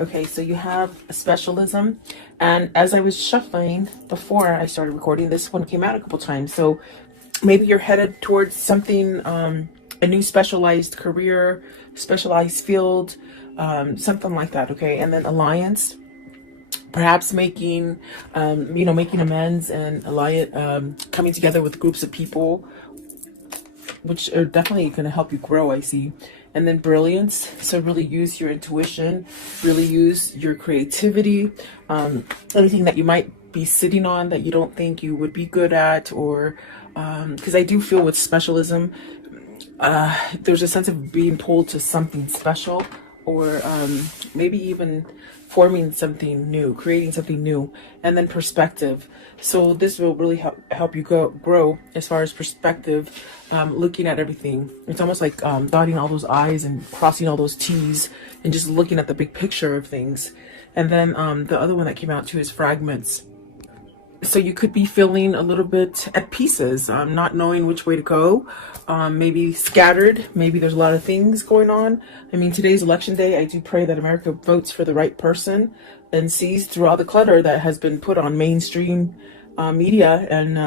Okay, so you have a specialism, and as I was shuffling before I started recording, this one came out a couple times. So maybe you're headed towards something, a new specialized career, specialized field, something like that. Okay, and then alliance, perhaps making, making amends and alliance, coming together with groups of people, which are definitely going to help you grow, I see. And then brilliance, so really use your intuition, really use your creativity, anything that you might be sitting on that you don't think you would be good at, or because I do feel with specialism, there's a sense of being pulled to something special, or maybe even forming something new, creating something new. And then perspective, so this will really help you grow as far as perspective, looking at everything. It's almost like dotting all those I's and crossing all those T's and just looking at the big picture of things. And then the other one that came out too is fragments. So you could be feeling a little bit at pieces, not knowing which way to go, maybe scattered, maybe there's a lot of things going on. I mean, today's election day. I do pray that America votes for the right person and sees through all the clutter that has been put on mainstream media. And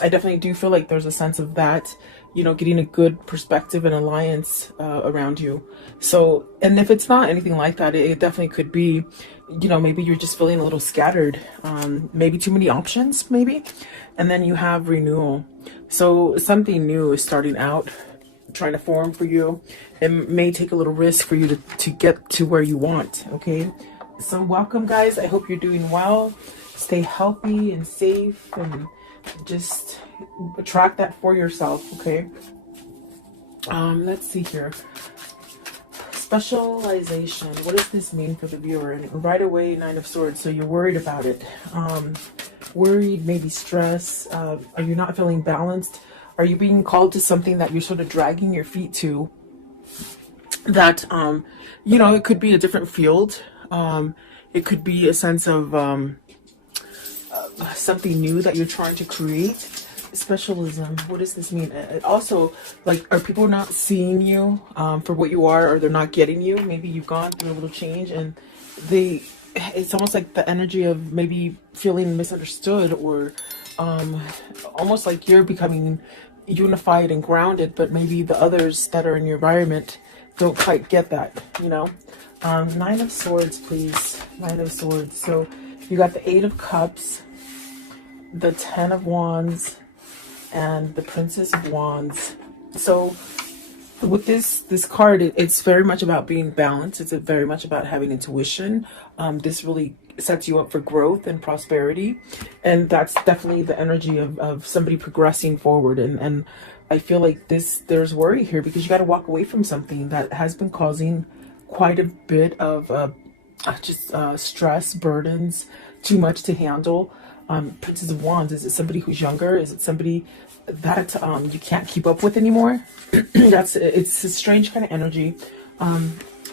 I definitely do feel like there's a sense of that, getting a good perspective and alliance around you. So, and if it's not anything like that, it definitely could be, maybe you're just feeling a little scattered, maybe too many options, maybe. And then you have renewal. So something new is starting out, trying to form for you. It may take a little risk for you to get to where you want. Okay. So welcome, guys. I hope you're doing well. Stay healthy and safe, and just attract that for yourself. Okay. Let's see here. Specialization. What does this mean for the viewer? And right away, Nine of Swords. So you're worried about it. Worried, maybe stress. Are you not feeling balanced? Are you being called to something that you're sort of dragging your feet to? That, it could be a different field. It could be a sense of something new that you're trying to create. Specialism. What does this mean? It also, like, are people not seeing you for what you are, or they're not getting you? Maybe you've gone through a little change, and it's almost like the energy of maybe feeling misunderstood, or almost like you're becoming unified and grounded, but maybe the others that are in your environment don't quite get that, Nine of Swords, please. Nine of Swords. So you got the Eight of Cups, the Ten of Wands, and the Princess of Wands. So with this card, it's very much about being balanced. It's very much about having intuition. This really sets you up for growth and prosperity, and that's definitely the energy of somebody progressing forward. And I feel like there's worry here, because you got to walk away from something that has been causing quite a bit of stress, burdens, too much to handle. Princess of Wands, is it somebody who's younger? Is it somebody that you can't keep up with anymore? It's a strange kind of energy.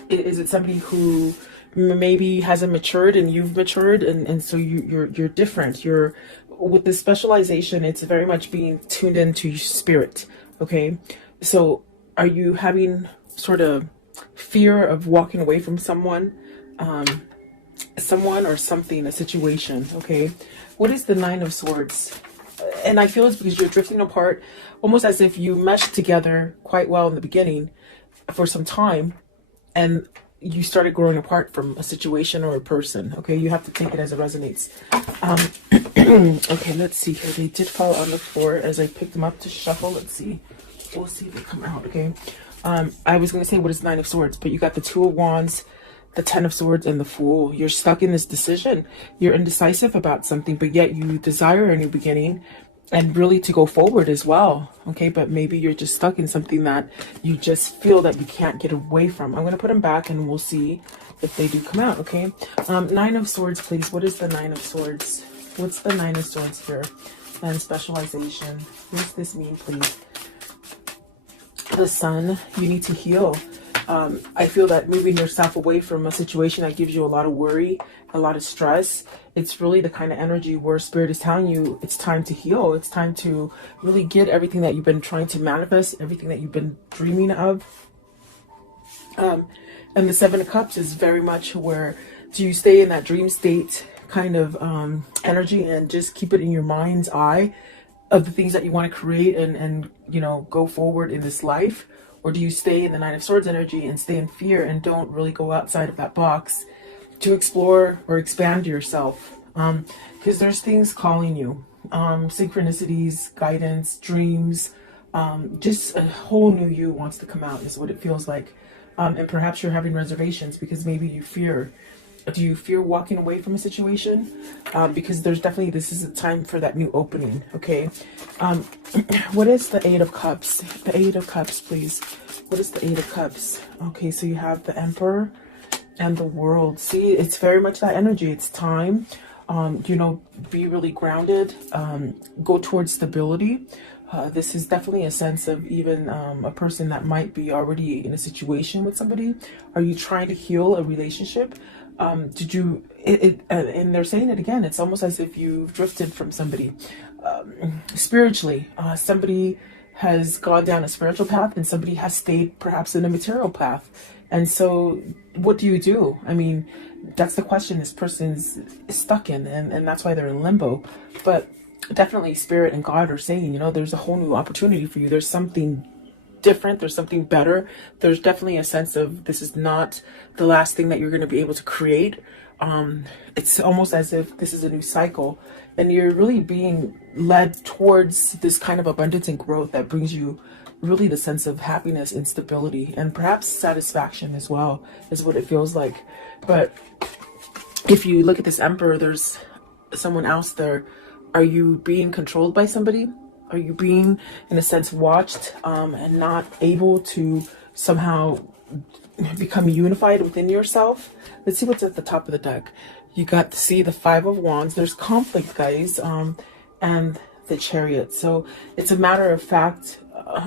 Is it somebody who maybe hasn't matured and you've matured, and so you're different? You're with the specialization, it's very much being tuned into your spirit. Okay, so are you having sort of fear of walking away from someone or something, a situation? Okay, what is the Nine of Swords? And I feel it's because you're drifting apart, almost as if you meshed together quite well in the beginning for some time, and you started growing apart from a situation or a person. Okay, you have to take it as it resonates. Okay, let's see here. They did fall on the floor as I picked them up to shuffle. Let's see. We'll see if they come out. Okay. I was going to say, what is Nine of Swords? But you got the Two of Wands, the Ten of Swords, and the Fool. You're stuck in this decision. You're indecisive about something, but yet you desire a new beginning and really to go forward as well. Okay, but maybe you're just stuck in something that you just feel that you can't get away from. I'm going to put them back and we'll see if they do come out. Okay. Nine of Swords, please. What is the Nine of Swords? What's the Nine of Swords here? And specialization. What does this mean, please? The Sun. You need to heal. I feel that moving yourself away from a situation that gives you a lot of worry, a lot of stress, it's really the kind of energy where Spirit is telling you it's time to heal. It's time to really get everything that you've been trying to manifest, everything that you've been dreaming of. And the Seven of Cups is very much where Do you stay in that dream state kind of energy and just keep it in your mind's eye of the things that you want to create and go forward in this life? Or do you stay in the Nine of Swords energy and stay in fear and don't really go outside of that box to explore or expand yourself? Because there's things calling you, synchronicities, guidance, dreams, just a whole new you wants to come out is what it feels like. And perhaps you're having reservations because maybe you fear. Do you fear walking away from a situation? Because there's definitely, this is a time for that new opening, okay? What is the Eight of Cups? The Eight of Cups, please. What is the Eight of Cups? Okay, so you have the Emperor and the World. See, it's very much that energy. It's time, be really grounded, go towards stability. This is definitely a sense of even a person that might be already in a situation with somebody. Are you trying to heal a relationship? And they're saying it again, it's almost as if you've drifted from somebody spiritually. Somebody has gone down a spiritual path and somebody has stayed perhaps in a material path. And so what do you do? I mean, that's the question this person's stuck in, and that's why they're in limbo. But definitely Spirit and God are saying, there's a whole new opportunity for you. There's something different. There's something better. There's definitely a sense of this is not the last thing that you're going to be able to create. It's almost as if this is a new cycle and you're really being led towards this kind of abundance and growth that brings you really the sense of happiness and stability and perhaps satisfaction as well is what it feels like. But if you look at this Emperor, there's someone else there. Are you being controlled by somebody? Are you being, in a sense, watched and not able to somehow become unified within yourself? Let's see what's at the top of the deck. You got to see the Five of Wands. There's conflict, guys, and the Chariot. So it's a matter of fact,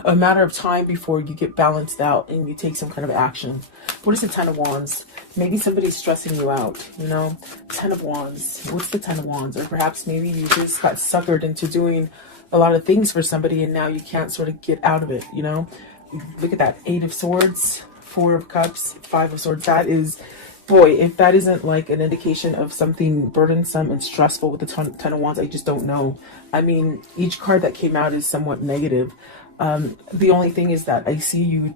a matter of time before you get balanced out and you take some kind of action. What is the Ten of Wands? Maybe somebody's stressing you out, Ten of Wands. What's the Ten of Wands? Or perhaps maybe you just got suckered into doing a lot of things for somebody and now you can't sort of get out of it, Look at that. Eight of Swords, Four of Cups, Five of Swords. That is, boy, if that isn't like an indication of something burdensome and stressful with the Ten of Wands, I just don't know. I mean, each card that came out is somewhat negative. The only thing is that I see you,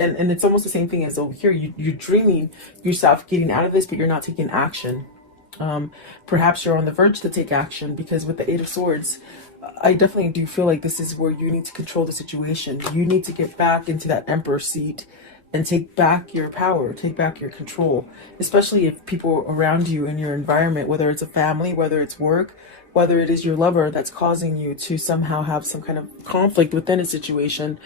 and it's almost the same thing as over here. You're dreaming yourself getting out of this, but you're not taking action. Perhaps you're on the verge to take action because with the Eight of Swords, I definitely do feel like this is where you need to control the situation. You need to get back into that Emperor seat and take back your power, take back your control, especially if people around you in your environment, whether it's a family, whether it's work, whether it is your lover that's causing you to somehow have some kind of conflict within a situation.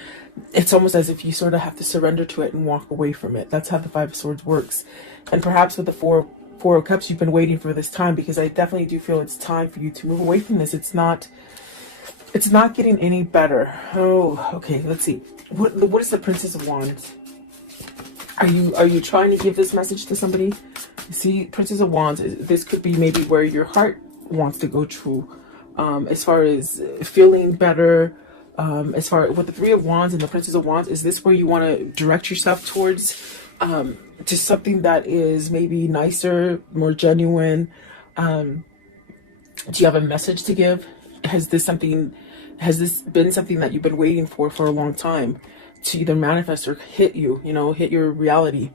It's almost as if you sort of have to surrender to it and walk away from it. That's how the Five of Swords works. And perhaps with the Four of Cups, you've been waiting for this time, because I definitely do feel it's time for you to move away from this. It's not getting any better. Oh, okay, let's see. What is the Princess of Wands? Are you trying to give this message to somebody? See, Princess of Wands, this could be maybe where your heart wants to go to, as far as feeling better, as far with the Three of Wands and the Princess of Wands. Is this where you want to direct yourself towards, to something that is maybe nicer, more genuine? Do you have a message to give? Has this been something that you've been waiting for a long time to either manifest or hit you, hit your reality?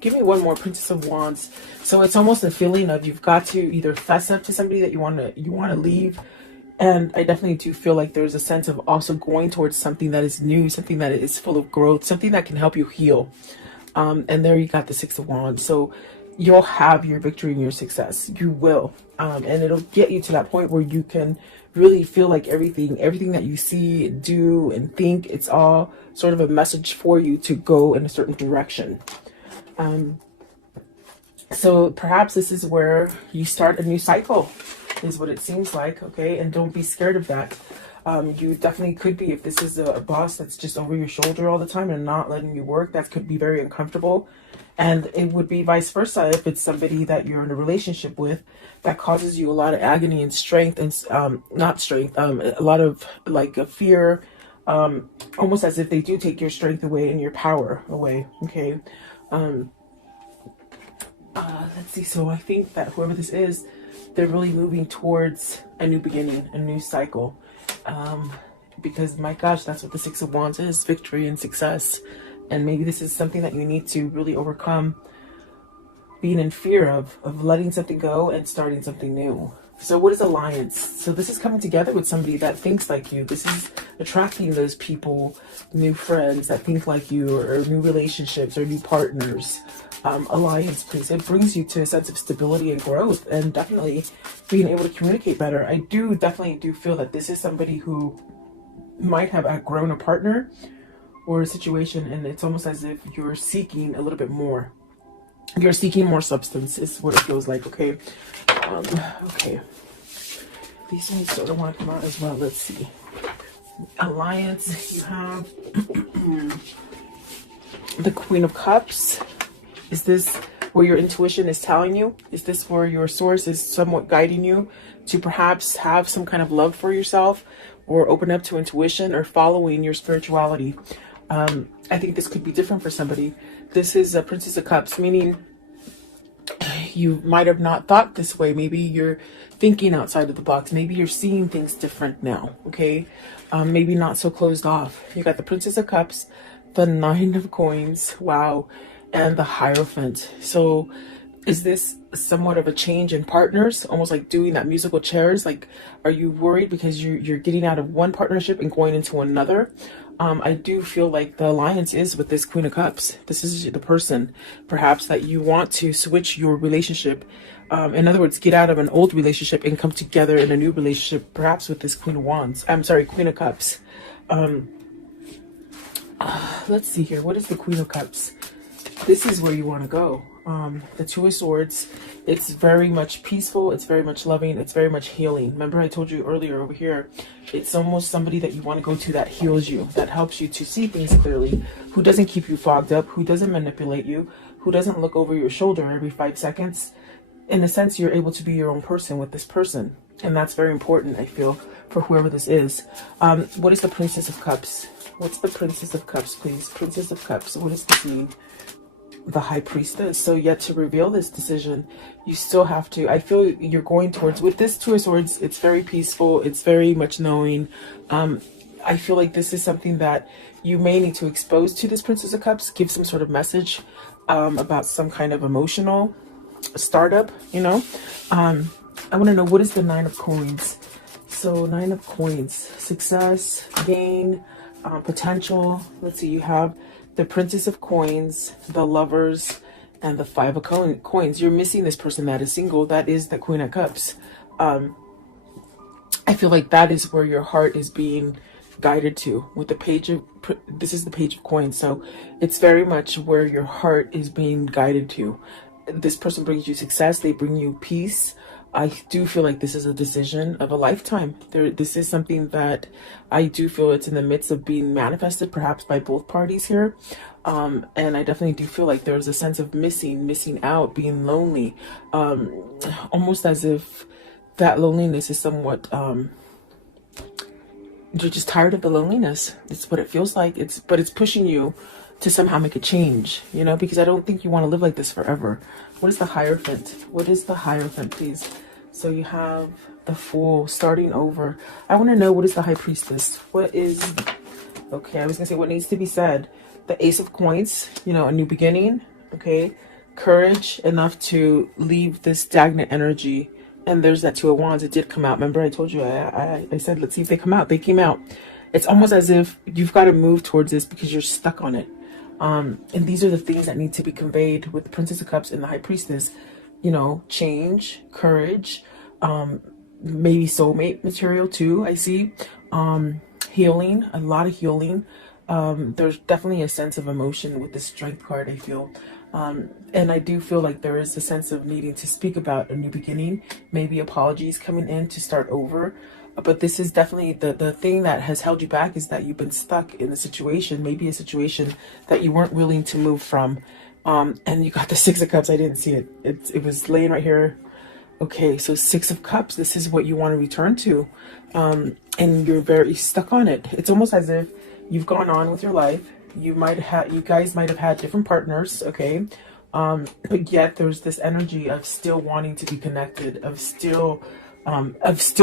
Give me one more, Princess of Wands. So it's almost a feeling of you've got to either fess up to somebody that you want to leave. And I definitely do feel like there's a sense of also going towards something that is new, something that is full of growth, something that can help you heal. And there you got the Six of Wands. So you'll have your victory and your success. You will. And it'll get you to that point where you can really feel like everything that you see, do, and think, it's all sort of a message for you to go in a certain direction. So perhaps this is where you start a new cycle, is what it seems like, okay? And don't be scared of that. You definitely could be, if this is a boss that's just over your shoulder all the time and not letting you work, that could be very uncomfortable. And it would be vice versa if it's somebody that you're in a relationship with that causes you a lot of agony and strength, and a lot of like a fear, almost as if they do take your strength away and your power away, okay? Let's see. So I think that whoever this is, they're really moving towards a new beginning, a new cycle. Because my gosh, that's what the Six of Wands is, victory and success. And maybe this is something that you need to really overcome being in fear of letting something go and starting something new. So what is alliance? So this is coming together with somebody that thinks like you. This is attracting those people, new friends that think like you, or new relationships or new partners. Alliance, please. It brings you to a sense of stability and growth, and definitely being able to communicate better. I definitely do feel that this is somebody who might have outgrown a partner or a situation, and it's almost as if you're seeking a little bit more. You're seeking more substance is what it feels like. Okay. Okay. These ones sort of want to come out as well. Let's see. Alliance, you have the Queen of Cups. Is this where your intuition is telling you? Is this where your source is somewhat guiding you to perhaps have some kind of love for yourself, or open up to intuition, or following your spirituality? I think this could be different for somebody. This is a Princess of Cups, meaning you might have not thought this way. Maybe you're thinking outside of the box. Maybe you're seeing things different now, okay? Maybe not so closed off. You got the Princess of Cups, the Nine of Coins, wow, and the Hierophant. So is this somewhat of a change in partners, almost like doing that musical chairs? Like, are you worried because you're getting out of one partnership and going into another? I do feel like the alliance is with this Queen of Cups. This is the person, perhaps, that you want to switch your relationship. In other words, get out of an old relationship and come together in a new relationship, perhaps with this Queen of Wands. I'm sorry, Queen of Cups. Let's see here. What is the Queen of Cups? This is where you want to go. The Two of Swords, it's very much peaceful, it's very much loving, it's very much healing. Remember I told you earlier over here, it's almost somebody that you want to go to that heals you, that helps you to see things clearly, who doesn't keep you fogged up, who doesn't manipulate you, who doesn't look over your shoulder every 5 seconds. In a sense, you're able to be your own person with this person, and that's very important, I feel, for whoever this is. What is the Princess of Cups? What's the Princess of Cups, please? Princess of Cups, what does this mean? The High Priestess. So yet to reveal this decision, you still have to, I feel you're going towards, with this Two of Swords, it's very peaceful, it's very much knowing. I feel like this is something that you may need to expose to this Princess of Cups, give some sort of message about some kind of emotional startup, you know. I want to know, what is the Nine of Coins? So Nine of Coins, success, gain, potential. Let's see, you have the Princess of Coins, the Lovers, and the Five of Coins. You're missing this person that is single. That is the Queen of Cups. I feel like that is where your heart is being guided to. With the Page of, this is the Page of Coins. So it's very much where your heart is being guided to. This person brings you success. They bring you peace. I do feel like this is a decision of a lifetime. This is something that I do feel it's in the midst of being manifested, perhaps by both parties here. And I definitely do feel like there's a sense of missing out, being lonely, almost as if that loneliness is somewhat, you're just tired of the loneliness. It's what it feels like. But it's pushing you to somehow make a change, you know, because I don't think you want to live like this forever. What is the Hierophant? What is the Hierophant, please? So you have the Fool, starting over. I want to know, what is the High Priestess? What is, okay, I was gonna say what needs to be said. The Ace of Coins, you know, a new beginning, okay? Courage enough to leave this stagnant energy. And there's that Two of Wands. It did come out. Remember I told you, I said, let's see if they come out. They came out. It's almost as if you've got to move towards this because you're stuck on it. And these are the things that need to be conveyed with the Princess of Cups and the High Priestess. You know, change, courage, maybe soulmate material too, I see. Healing, a lot of healing. There's definitely a sense of emotion with the Strength card, I feel. And I do feel like there is a sense of needing to speak about a new beginning, maybe apologies coming in to start over. But this is definitely the thing that has held you back, is that you've been stuck in a situation, maybe a situation that you weren't willing to move from. And you got the Six of Cups. I didn't see it. It was laying right here. Okay, so Six of Cups, this is what you want to return to. And you're very stuck on it. It's almost as if you've gone on with your life. You guys might have had different partners, okay? But yet there's this energy of still wanting to be connected, of still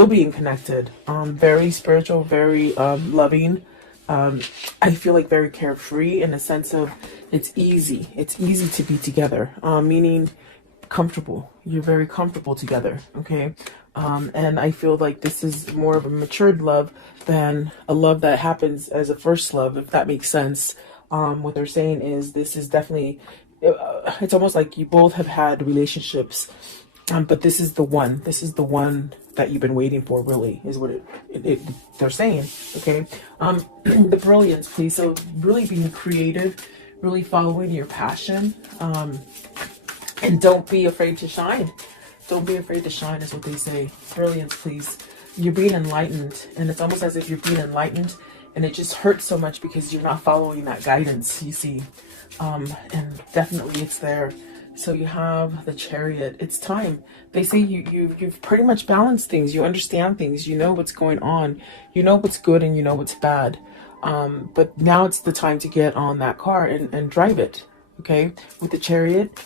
being connected. Very spiritual, very loving. I feel like very carefree in the sense of it's easy. It's easy to be together, meaning comfortable. You're very comfortable together, okay? And I feel like this is more of a matured love than a love that happens as a first love, if that makes sense. What they're saying is this is definitely, it's almost like you both have had relationships, but this is the one. This is the one that you've been waiting for, really, is what they're saying, okay? The brilliance, please. So really being creative, really following your passion, and don't be afraid to shine. Don't be afraid to shine is what they say. Brilliance, please. You're being enlightened, and it's almost as if you're being enlightened, and it just hurts so much because you're not following that guidance, you see. And definitely it's there. So you have the Chariot. It's time. They say you've pretty much balanced things. You understand things. You know what's going on. You know what's good and you know what's bad. But now it's the time to get on that car and drive it. Okay, with the Chariot.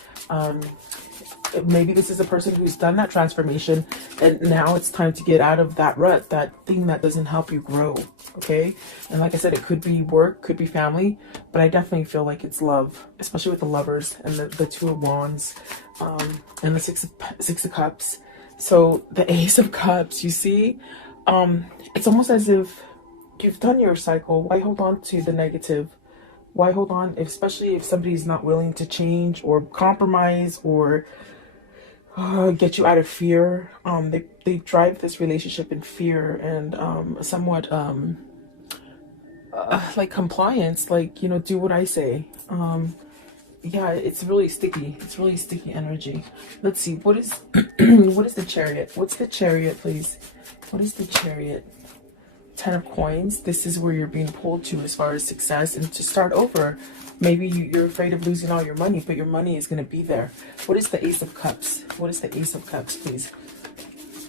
Maybe this is a person who's done that transformation, and now it's time to get out of that rut, that thing that doesn't help you grow. Okay, and like I said, it could be work, could be family, but I definitely feel like it's love, especially with the Lovers and the Two of Wands, and the Six of Cups. So the Ace of Cups, you see, it's almost as if you've done your cycle. Why hold on to the negative? Why hold on, especially if somebody's not willing to change or compromise or get you out of fear? They drive this relationship in fear and somewhat like compliance, like, you know, do what I say. Yeah, it's really sticky. It's really sticky energy. Let's see, what is what is the Chariot? What's the Chariot, please? What is the Chariot? 10 of Coins. This is where you're being pulled to as far as success and to start over. Maybe you're afraid of losing all your money, but your money is going to be there. What is the Ace of Cups? What is the Ace of Cups, please?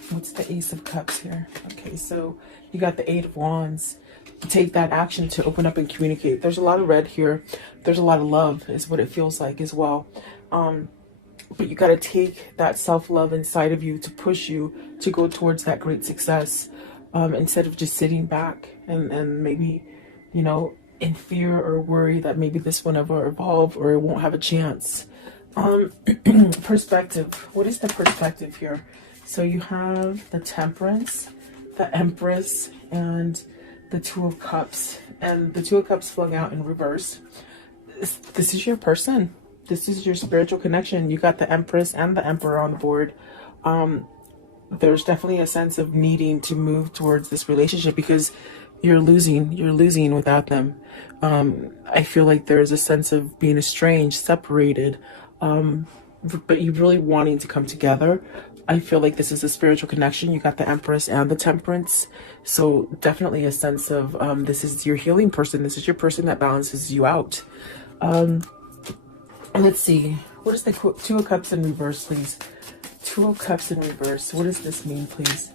What's the Ace of Cups here? Okay, so you got the Eight of Wands. Take that action to open up and communicate. There's a lot of red here. There's a lot of love is what it feels like as well. But you got to take that self-love inside of you to push you to go towards that great success. Instead of just sitting back and maybe, you know, in fear or worry that maybe this will never evolve or it won't have a chance. Perspective. What is the perspective here? So you have the Temperance, the Empress, and the Two of Cups. And the Two of Cups flung out in reverse. This is your person. This is your spiritual connection. You got the Empress and the Emperor on the board. There's definitely a sense of needing to move towards this relationship because you're losing without them. I feel like there's a sense of being estranged, separated, but you really wanting to come together. I feel like this is a spiritual connection. You got the Empress and the Temperance. So definitely a sense of this is your healing person. This is your person that balances you out. Let's see. What is the Two of Cups in reverse, please? Two of Cups in reverse. What does this mean, please?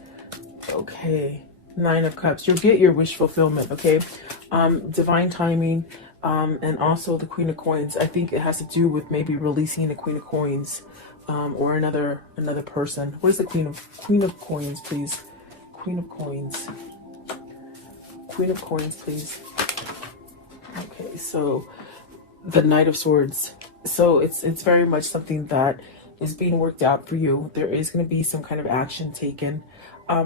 Okay. Nine of Cups. You'll get your wish fulfillment, okay? Divine timing, and also the Queen of Coins. I think it has to do with maybe releasing the Queen of Coins, or another person. What is the Queen of Coins, please? Queen of Coins. Queen of Coins, please. Okay, so the Knight of Swords. So it's very much something that is being worked out for you. There is going to be some kind of action taken.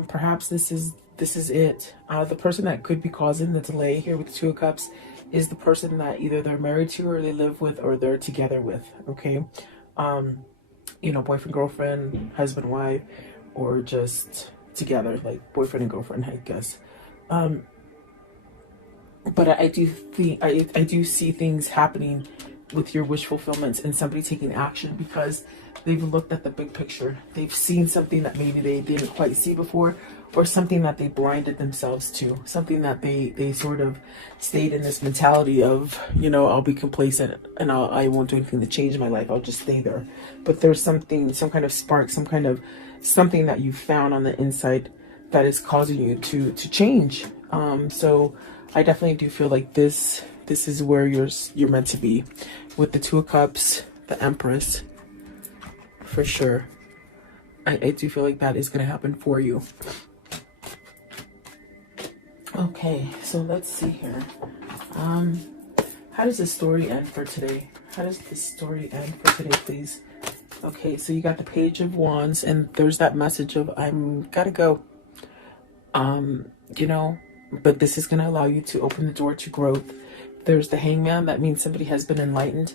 Perhaps this is it. The person that could be causing the delay here with the Two of Cups is the person that either they're married to or they live with or they're together with. Okay, you know, boyfriend, girlfriend, husband, wife, or just together, like boyfriend and girlfriend, I guess. But I do think I do see things happening with your wish fulfillments and somebody taking action because they've looked at the big picture. They've seen something that maybe they didn't quite see before, or something that they blinded themselves to, something that they sort of stayed in this mentality of, you know, I'll be complacent and I won't do anything to change my life. I'll just stay there. But there's something, some kind of spark, something that you found on the inside that is causing you to change. So I definitely do feel like this is where you're meant to be with the Two of Cups, the Empress, for sure. I do feel like that is going to happen for you. Okay, so let's see here. How does this story end for today? How does this story end for today, please? Okay, so you got the Page of Wands, and there's that message of I'm gotta go. You know, but this is gonna allow you to open the door to growth. There's the Hangman. That means somebody has been enlightened.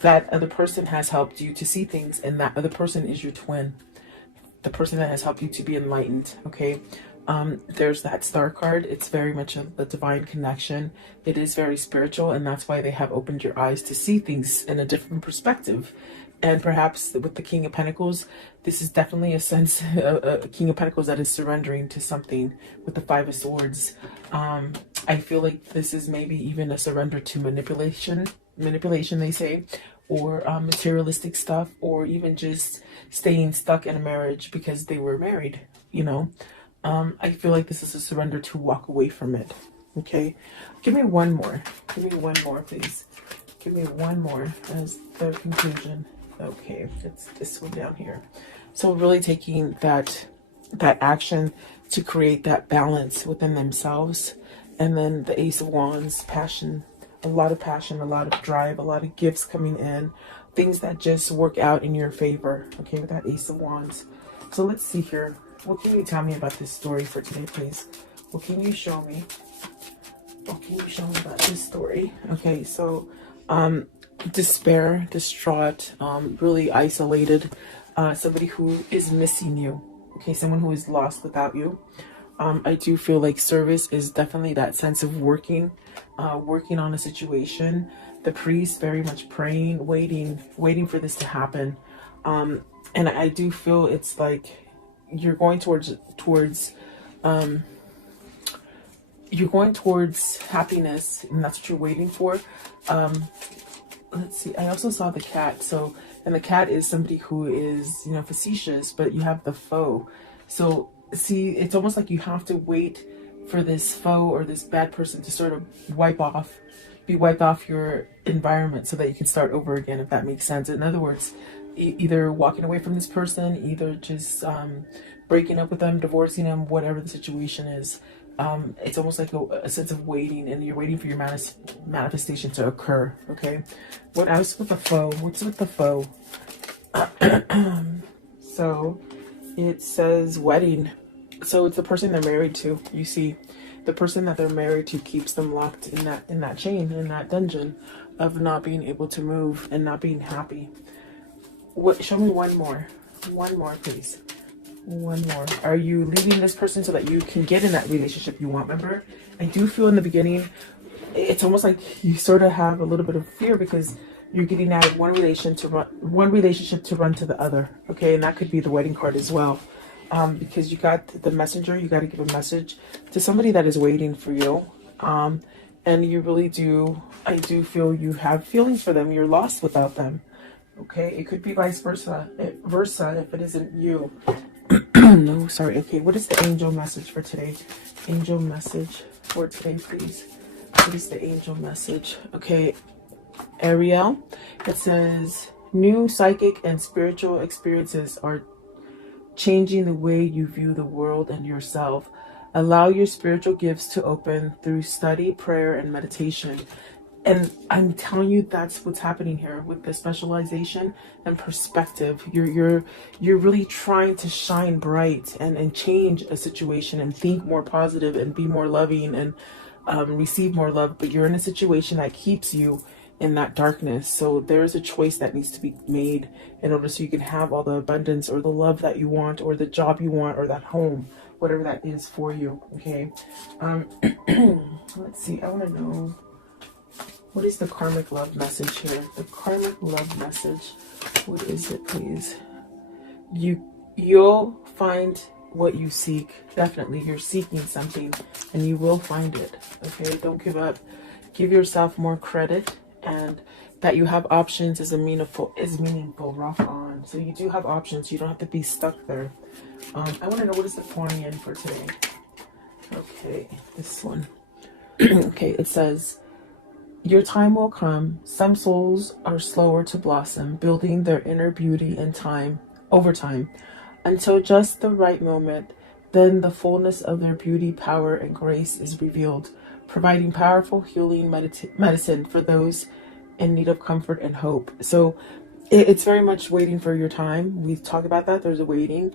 That other person has helped you to see things, and that other person is your twin. The person that has helped you to be enlightened. Okay. There's that Star card. It's very much a divine connection. It is very spiritual, and that's why they have opened your eyes to see things in a different perspective. And perhaps with the King of Pentacles, this is definitely a sense, a King of Pentacles that is surrendering to something. With the Five of Swords, I feel like this is maybe even a surrender to manipulation they say, or materialistic stuff, or even just staying stuck in a marriage because they were married, you know. I feel like this is a surrender to walk away from it. Okay, give me one more. Give me one more, please. Give me one more as the conclusion. Okay, it's this one down here. So really taking that action to create that balance within themselves. And then the Ace of Wands, passion, a lot of passion, a lot of drive, a lot of gifts coming in, things that just work out in your favor. Okay, with that Ace of Wands. So let's see here. What can you tell me about this story for today, please? What can you show me? What can you show me about this story? Okay, so despair, distraught, really isolated, somebody who is missing you. Okay, someone who is lost without you. I do feel like service is definitely that sense of working on a situation. The priest very much praying, waiting for this to happen. And I do feel it's like you're going towards happiness, and that's what you're waiting for. Let's see, I also saw the cat. So, and the cat is somebody who is, you know, facetious, but you have the foe. So see, it's almost like you have to wait for this foe or this bad person to sort of be wiped off your environment so that you can start over again, if that makes sense. In other words, either walking away from this person, either just breaking up with them, divorcing them, whatever the situation is. It's almost like a sense of waiting, and you're waiting for your manifestation to occur. Okay, what else with the foe? What's with the foe? So it says wedding. So it's the person they're married to. You see, the person that they're married to keeps them locked in that chain, in that dungeon of not being able to move and not being happy. What? Show me one more, please. One more. Are you leaving this person so that you can get in that relationship you want? Remember, I do feel in the beginning, it's almost like you sort of have a little bit of fear because you're getting out of one relationship to run to the other. Okay, and that could be the wedding card as well. Because you got the messenger, you got to give a message to somebody that is waiting for you. And you really do, I do feel you have feelings for them. You're lost without them. Okay, it could be vice versa if it isn't you. No, sorry. Okay, what is the angel message for today? Angel message for today, please. What is the angel message? Okay, Ariel, it says new psychic and spiritual experiences are changing the way you view the world and yourself. Allow your spiritual gifts to open through study, prayer, and meditation. And I'm telling you, that's what's happening here with the specialization and perspective. You're really trying to shine bright and change a situation and think more positive and be more loving and receive more love. But you're in a situation that keeps you in that darkness. So there's a choice that needs to be made in order so you can have all the abundance or the love that you want or the job you want or that home, whatever that is for you. Okay. Let's see. I want to know, what is the karmic love message here? The karmic love message. What is it, please? You'll find what you seek. Definitely, you're seeking something, and you will find it. Okay, don't give up. Give yourself more credit, and that you have options is meaningful. Rock on. So you do have options. You don't have to be stuck there. I want to know, what is the Aquarian for today? Okay, this one. Okay, it says, Your time will come. Some souls are slower to blossom, building their inner beauty in time, over time, until just the right moment. Then the fullness of their beauty, power, and grace is revealed, providing powerful healing medicine for those in need of comfort and hope. So it's very much waiting for your time. We talk about that. There's a waiting,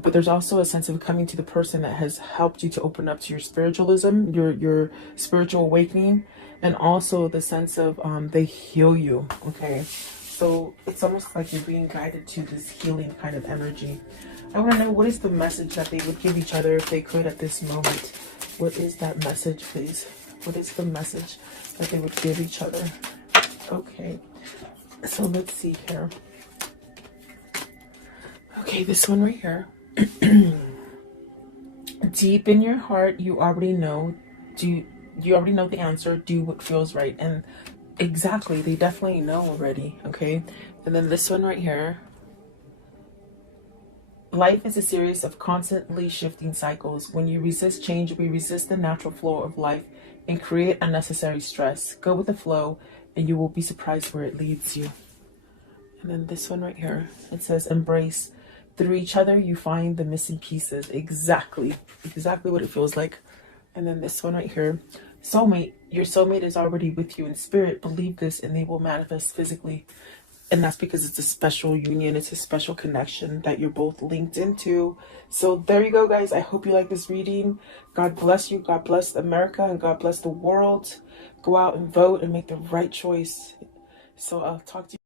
but there's also a sense of coming to the person that has helped you to open up to your spiritualism, your spiritual awakening, and also the sense of they heal you. Okay, so it's almost like you're being guided to this healing kind of energy. I want to know, what is the message that they would give each other if they could at this moment? What is that message, please? What is the message that they would give each other? Okay, so let's see here. Okay, this one right here. Deep in your heart, you already know. You already know the answer? Do what feels right. And exactly, they definitely know already. Okay, and then this one right here. Life is a series of constantly shifting cycles. When you resist change, we resist the natural flow of life and create unnecessary stress. Go with the flow, and you will be surprised where it leads you. And then this one right here, it says, embrace. Through each other, you find the missing pieces. Exactly what it feels like. And then this one right here, soulmate. Your soulmate is already with you in spirit. Believe this, and they will manifest physically. And that's because it's a special union. It's a special connection that you're both linked into. So there you go, guys. I hope you like this reading. God bless you. God bless America, and God bless the world. Go out and vote and make the right choice. So I'll talk to you.